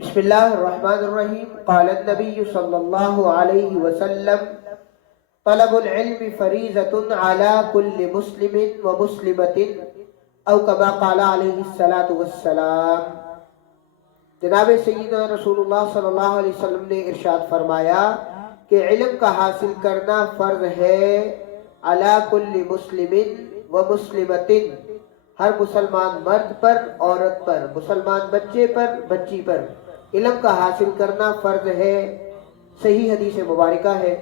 بسم اللہ الرحمن الرحیم. قال النبی صلی اللہ علیہ وسلم طلب العلم فریضۃ علی کل مسلم ومسلمۃ او کما قال علیہ الصلاۃ والسلام. جناب سیدنا رسول اللہ صلی اللہ علیہ وسلم نے ارشاد فرمایا کہ علم کا حاصل کرنا فرض ہے علی کل مسلم ومسلمۃ، ہر مسلمان مرد پر، عورت پر، مسلمان بچے پر، بچی پر علم کا حاصل کرنا فرض ہے. صحیح حدیث مبارکہ ہے.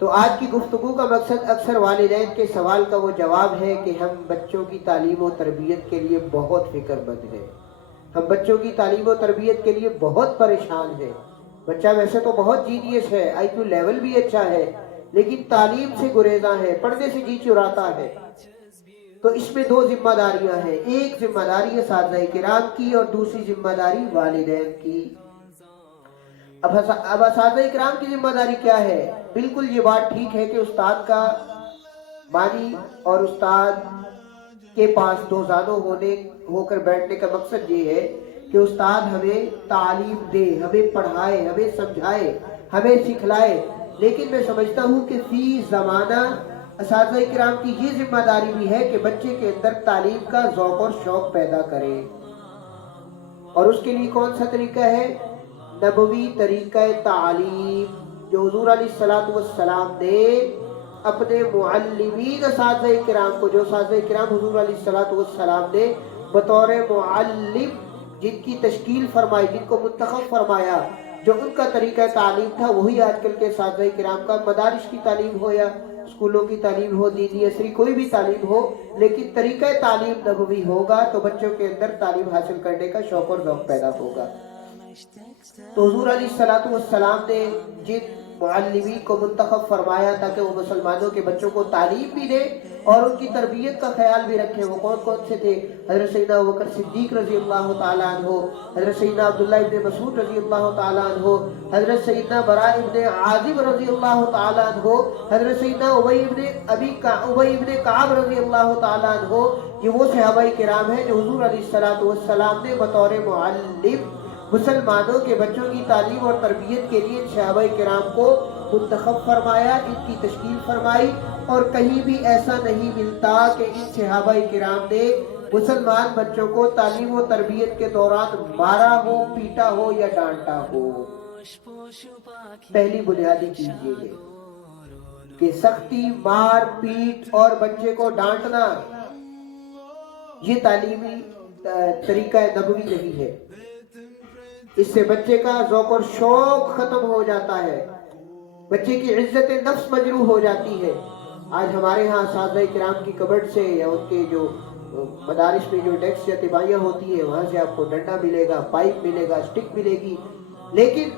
تو آج کی گفتگو کا مقصد اکثر والدین کے سوال کا وہ جواب ہے کہ ہم بچوں کی تعلیم و تربیت کے لیے بہت فکر مند ہیں، ہم بچوں کی تعلیم و تربیت کے لیے بہت پریشان ہیں. بچہ ویسے تو بہت جینیس ہے، آئی کیو لیول بھی اچھا ہے، لیکن تعلیم سے گریزاں ہے، پڑھنے سے جی چراتا ہے. تو اس میں دو ذمہ داریاں ہیں، ایک ذمہ داری اساتذہ کرام کی اور دوسری ذمہ داری والدین کی. اب اساتذہ کرام کی ذمہ داری کیا ہے؟ بالکل یہ بات ٹھیک ہے کہ استاد کا معنی اور استاد کے پاس دو زانوں ہو کر بیٹھنے کا مقصد یہ ہے کہ استاد ہمیں تعلیم دے، ہمیں پڑھائے، ہمیں سمجھائے، ہمیں سکھلائے. لیکن میں سمجھتا ہوں کہ فی زمانہ اساتذہ کرام کی یہ ذمہ داری بھی ہے کہ بچے کے اندر تعلیم کا ذوق اور شوق پیدا کرے. اور اس کے لیے کون سا طریقہ ہے؟ نبوی طریقہ تعلیم، جو حضور علیہ الصلوۃ والسلام نے اپنے معلمین اساتذہ کرام کو، جو اساتذہ کرام حضور علیہ الصلوۃ والسلام نے بطور معلم جن کی تشکیل فرمائی، جن کو منتخب فرمایا، جو ان کا طریقہ تعلیم تھا، وہی آج کل کے اساتذہ کرام کا. مدارس کی تعلیم ہو یا اسکولوں کی تعلیم ہو، دینی عصری کوئی بھی تعلیم ہو، لیکن طریقہ تعلیم نبوی ہوگا تو بچوں کے اندر تعلیم حاصل کرنے کا شوق اور ذوق پیدا ہوگا. تو حضور علیہ الصلوۃ والسلام نے جن معلمین کو منتخب فرمایا تاکہ وہ مسلمانوں کے بچوں کو تعلیم بھی دے اور ان کی تربیت کا خیال بھی رکھے، وہ کون کون سے تھے؟ حضرت سیدنا ابوبکر صدیق رضی اللہ تعالیٰ عنہ، حضرت سیدنا عبداللہ ابن مسعود رضی اللہ تعالیٰ عنہ، حضرت سیدنا براء ابن عازب رضی اللہ تعالیٰ عنہ، حضرت سیدنا ابی ابن کعب رضی اللہ تعالیٰ عنہ. یہ وہ صحابہ کرام ہیں جو حضور علیہ الصلوۃ والسلام نے بطور معلم مسلمانوں کے بچوں کی تعلیم اور تربیت کے لیے صحابہ کرام کو منتخب فرمایا، ان کی تشکیل فرمائی. اور کہیں بھی ایسا نہیں ملتا کہ ان صحابہ کرام نے مسلمان بچوں کو تعلیم و تربیت کے دوران مارا ہو، پیٹا ہو یا ڈانٹا ہو. پہلی بنیادی چیز یہ ہے کہ سختی، مار پیٹ اور بچے کو ڈانٹنا یہ تعلیمی طریقہ نبوی نہیں ہے. اس سے بچے کا ذوق اور شوق ختم ہو جاتا ہے، بچے کی عزت نفس مجروح ہو جاتی ہے. آج ہمارے ہاں اساتذہ کرام کی کبٹ سے یا ان کے جو مدارس میں جو ڈیسک یا تباہیاں ہوتی ہیں وہاں سے آپ کو ڈنڈا ملے گا، پائپ ملے گا، سٹک ملے گی. لیکن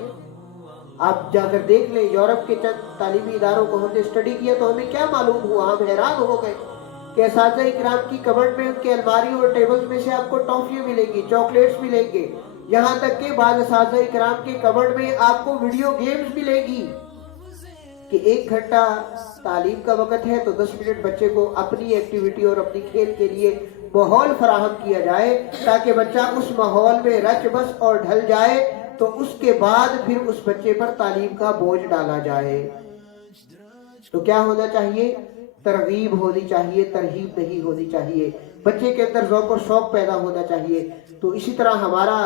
آپ جا کر دیکھ لیں، یورپ کے چند تعلیمی اداروں کو ہم نے اسٹڈی کیا تو ہمیں کیا معلوم ہوا؟ ہم حیران ہو گئے کہ اساتذہ کرام کی کبٹ میں، ان کے الماری اور ٹیبل میں سے آپ کو ٹافیاں ملیں گی، چاکلیٹس ملیں گے، یہاں تک کہ بعض اساتذہ کرام کے کبٹ میں آپ کو ویڈیو گیمز ملے گی. کہ 1 گھنٹہ تعلیم کا وقت ہے تو 10 منٹ بچے کو اپنی ایکٹیویٹی اور اپنی کھیل کے لیے ماحول فراہم کیا جائے تاکہ بچہ اس ماحول میں رچ بس اور ڈھل جائے. تو اس کے بعد پھر اس بچے پر تعلیم کا بوجھ ڈالا جائے. تو کیا ہونا چاہیے؟ ترغیب ہونی چاہیے، ترہیب نہیں ہونی چاہیے. بچے کے اندر ذوق و شوق پیدا ہونا چاہیے. تو اسی طرح ہمارا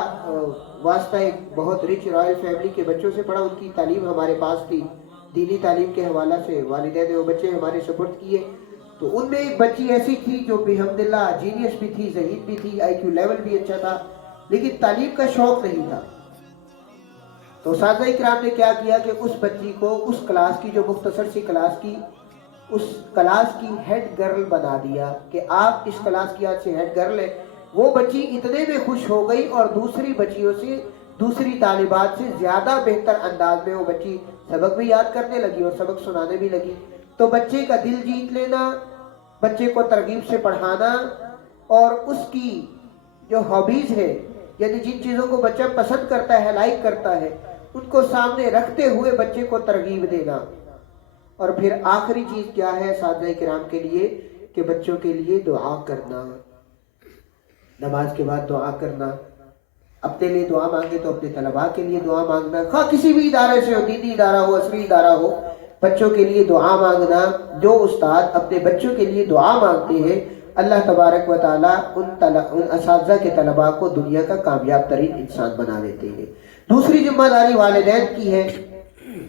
واسطہ ایک بہت رچ رائل فیملی کے بچوں سے پڑا، ان کی تعلیم ہمارے پاس تھی. دینی تعلیم کے حوالہ سے والدین نے وہ بچے ہمارے سپورٹ کیے. تو ان میں ایک بچی ایسی تھی جو بحمدللہ جینیس بھی تھی، ذہین بھی تھی، آئی کیو لیول بھی اچھا تھا، لیکن تعلیم کا شوق نہیں تھا. تو اساتذہ کرام نے کیا کیا کہ اس بچی کو اس کلاس کی، جو مختصر سی کلاس کی، اس کلاس کی ہیڈ گرل بنا دیا کہ آپ اس کلاس کی آج سے ہیڈ گرل ہے. وہ بچی اتنے میں خوش ہو گئی اور دوسری بچیوں سے، دوسری طالبات سے زیادہ بہتر انداز میں وہ بچی سبق بھی یاد کرنے لگی اور سبق سنانے بھی لگی. تو بچے کا دل جیت لینا، بچے کو ترغیب سے پڑھانا اور اس کی جو ہابیز ہے، یعنی جن چیزوں کو بچہ پسند کرتا ہے، لائک کرتا ہے، ان کو سامنے رکھتے ہوئے بچے کو ترغیب دینا. اور پھر آخری چیز کیا ہے اساتذہ کرام کے لیے؟ کہ بچوں کے لیے دعا کرنا، نماز کے بعد دعا کرنا. اپنے لیے دعا مانگے تو اپنے طلباء کے لیے دعا مانگنا، خواہ کسی بھی ادارے سے ہو، دینی ادارہ ہو، عصری ادارہ ہو، بچوں کے لیے دعا مانگنا۔ جو استاد اپنے بچوں کے لیے دعا مانگتے ہیں اللہ تبارک و تعالیٰ ان اساتذہ کے طلباء کو دنیا کا کامیاب ترین انسان بنا دیتے ہیں۔ دوسری ذمہ داری والدین کی ہے۔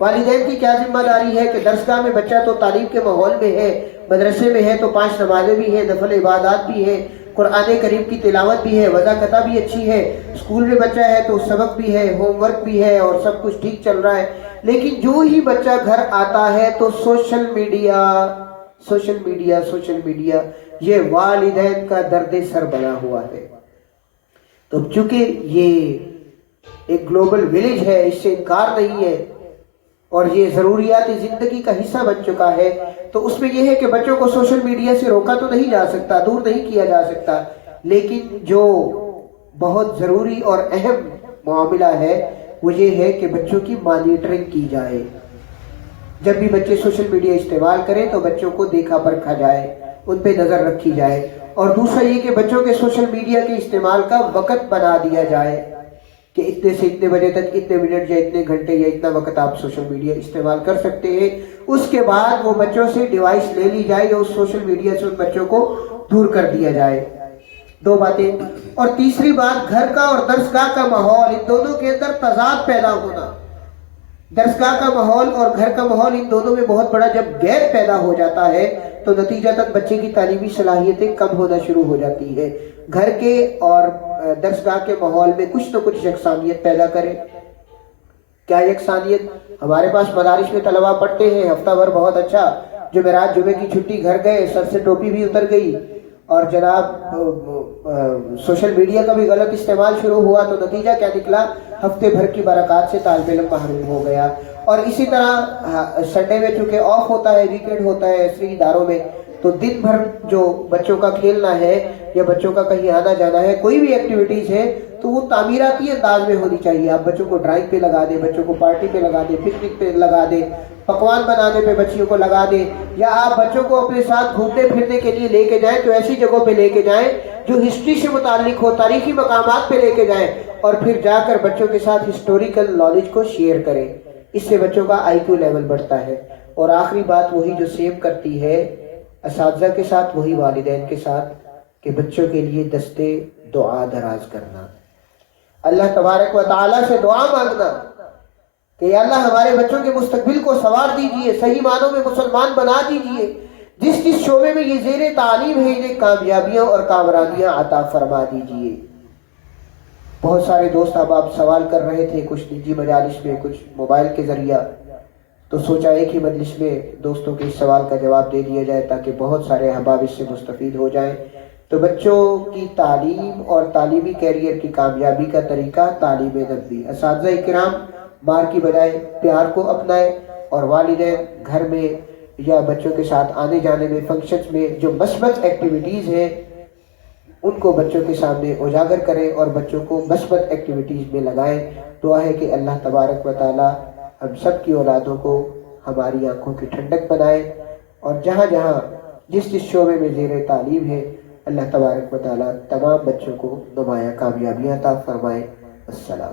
والدین کی کیا ذمہ داری ہے کہ درسگاہ میں بچہ تو تعلیم کے ماحول میں ہے، مدرسے میں ہے تو 5 نمازیں بھی ہیں، نفل عبادات بھی ہیں، قرآن کریم کی تلاوت بھی ہے، وضاحت بھی اچھی ہے، اسکول میں بچہ ہے تو سبق بھی ہے، ہوم ورک بھی ہے اور سب کچھ ٹھیک چل رہا ہے۔ لیکن جو ہی بچہ گھر آتا ہے تو سوشل میڈیا یہ والدین کا درد سر بنا ہوا ہے۔ تو چونکہ یہ ایک گلوبل ولیج ہے، اس سے انکار نہیں ہے اور یہ ضروریات زندگی کا حصہ بن چکا ہے، تو اس میں یہ ہے کہ بچوں کو سوشل میڈیا سے روکا تو نہیں جا سکتا، دور نہیں کیا جا سکتا، لیکن جو بہت ضروری اور اہم معاملہ ہے وہ یہ ہے کہ بچوں کی مانیٹرنگ کی جائے۔ جب بھی بچے سوشل میڈیا استعمال کریں تو بچوں کو دیکھا پرکھا جائے، ان پہ نظر رکھی جائے، اور دوسرا یہ کہ بچوں کے سوشل میڈیا کے استعمال کا وقت بنا دیا جائے کہ اتنے سے اتنے بجے تک اتنے منٹ یا اتنے گھنٹے یا اتنا وقت آپ سوشل میڈیا استعمال کر سکتے ہیں۔ اس کے بعد وہ بچوں سے ڈیوائس لے لی جائے یا اس سوشل میڈیا سے ان بچوں کو دور کر دیا جائے۔ 2 باتیں۔ اور تیسری بات، گھر کا اور درسگاہ کا ماحول، ان دونوں کے اندر تضاد پیدا ہونا۔ درسگاہ کا ماحول اور گھر کا ماحول، ان دونوں میں بہت بڑا جب گیپ پیدا ہو جاتا ہے تو نتیجتاً بچے کی تعلیمی صلاحیتیں کم ہونا شروع ہو جاتی ہے۔ گھر کے اور درسگاہ کے ماحول میں کچھ نہ کچھ یکسانیت پیدا کرے۔ کیا یکسانیت؟ ہمارے پاس مدارس میں طلباء پڑھتے ہیں، ہفتہ بھر بہت اچھا، جمعرات جمعے کی چھٹی گھر گئے، سر سے ٹوپی بھی اتر گئی اور جناب سوشل میڈیا کا بھی غلط استعمال شروع ہوا، تو نتیجہ کیا نکلا؟ ہفتے بھر کی برکات سے طالب علم محروم ہو گیا۔ اور اسی طرح سنڈے میں چونکہ آف ہوتا ہے، ویکینڈ ہوتا ہے عصری اداروں میں، تو دن بھر جو بچوں کا کھیلنا ہے یا بچوں کا کہیں آنا جانا ہے، کوئی بھی ایکٹیویٹیز ہے تو وہ تعمیراتی انداز میں ہونی چاہیے۔ آپ بچوں کو ڈرائنگ پہ لگا دیں، بچوں کو پارٹی پہ لگا دیں، پکنک پہ لگا دیں، پکوان بنانے پہ بچیوں کو لگا دیں، یا آپ بچوں کو اپنے ساتھ گھومنے پھرنے کے لیے لے کے جائیں تو ایسی جگہوں پہ لے کے جائیں جو ہسٹری سے متعلق ہو، تاریخی مقامات پہ لے کے جائیں، اور پھر جا کر بچوں کے ساتھ ہسٹوریکل نالج کو شیئر کریں۔ اس سے بچوں کا آئی کیو لیول بڑھتا ہے۔ اور آخری بات وہی جو سیم کرتی ہے اساتذہ کے ساتھ، وہی والدین کے ساتھ، کہ بچوں کے لیے دستے دعا دراز کرنا، اللہ تبارک و تعالیٰ سے دعا مانگنا کہ یا اللہ ہمارے بچوں کے مستقبل کو سنوار دیجئے، صحیح معنوں میں مسلمان بنا دیجئے، جس جس شعبے میں یہ زیر تعلیم ہے انہیں کامیابیاں اور کامرانیاں عطا فرما دیجئے۔ بہت سارے دوست آپ سوال کر رہے تھے، کچھ نجی مجالس میں، کچھ موبائل کے ذریعہ، تو سوچا ایک ہی مجلس میں دوستوں کے اس سوال کا جواب دے دیا جائے تاکہ بہت سارے احباب اس سے مستفید ہو جائیں۔ تو بچوں کی تعلیم اور تعلیمی کیریئر کی کامیابی کا طریقہ تعلیم نبوی۔ اساتذہ کرام مار کی بجائے پیار کو اپنائیں، اور والدین گھر میں یا بچوں کے ساتھ آنے جانے میں، فنکشنز میں جو مثبت ایکٹیویٹیز ہیں ان کو بچوں کے سامنے اجاگر کریں اور بچوں کو مثبت ایکٹیویٹیز میں لگائیں۔ دعا ہے کہ اللہ تبارک و تعالی ہم سب کی اولادوں کو ہماری آنکھوں کی ٹھنڈک بنائے، اور جہاں جہاں جس جس شعبے میں زیر تعلیم ہے اللہ تبارک و تعالی تمام بچوں کو نمایاں کامیابیاں عطا فرمائے۔ السلام۔